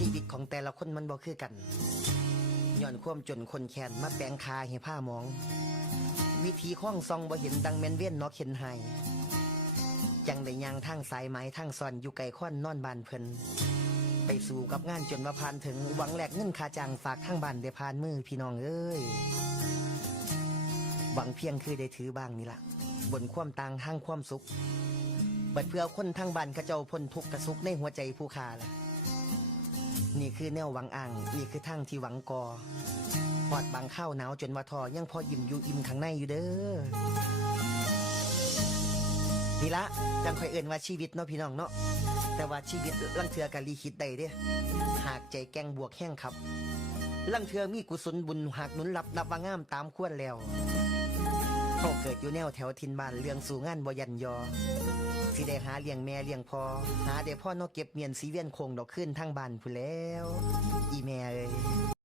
ชีวิตของแต่ละคนมันบ่คือกันย้อนความจนคนแค้นมาแปลงคาให้ผ้ามอง วิธีข้องซองบ่เห็นดังแมนเวียนนอกเห็นไห้จังได้ยางทางสายไหมทางซอนอยู่ไกลค้อนนอนบานเพิ่นไปสู่กับงานจนมาพานถึงหวังแหลกเงินคาจ้างฝากทางบ้านได้พานมือพี่น้องเอ้ยหวังเพียงคือได้ถือบ้างนี่ละบนความต่างทางความสุข บัดเพื่อคนทางบ้านกระเจ้าพ้นทุกข์กระสุกในหัวใจผู้ขาล่ะ นี่คือแนวหวังอ่าง นี่คือทางที่หวังกอปอดบางข้าวหนาวจนว่าทอยังพอยิ้มอยู่อิ่มข้างในอยู่เด้อนี่ละจังคอยเอื่นว่าชีวิตเนาะพี่น้องเนาะแต่ว่าชีวิตลังเทือกะลีคิดได้เด้หากใจแกงบวกแห้งครับ ลังเทือมีกุศลบุญหากหนุนรับนับว่างามตามควรแล้วเขาเกิดอยู่แนวแถวทินบ้านเรื่องสู่งานบ่ยันยอ สิได้หาเลี้ยงแม่เลี้ยงพอหาได้พ่อนอกเก็บเมียนสีเวียนคงดอกขึ้นทั้งบ้านผู้นแล้ว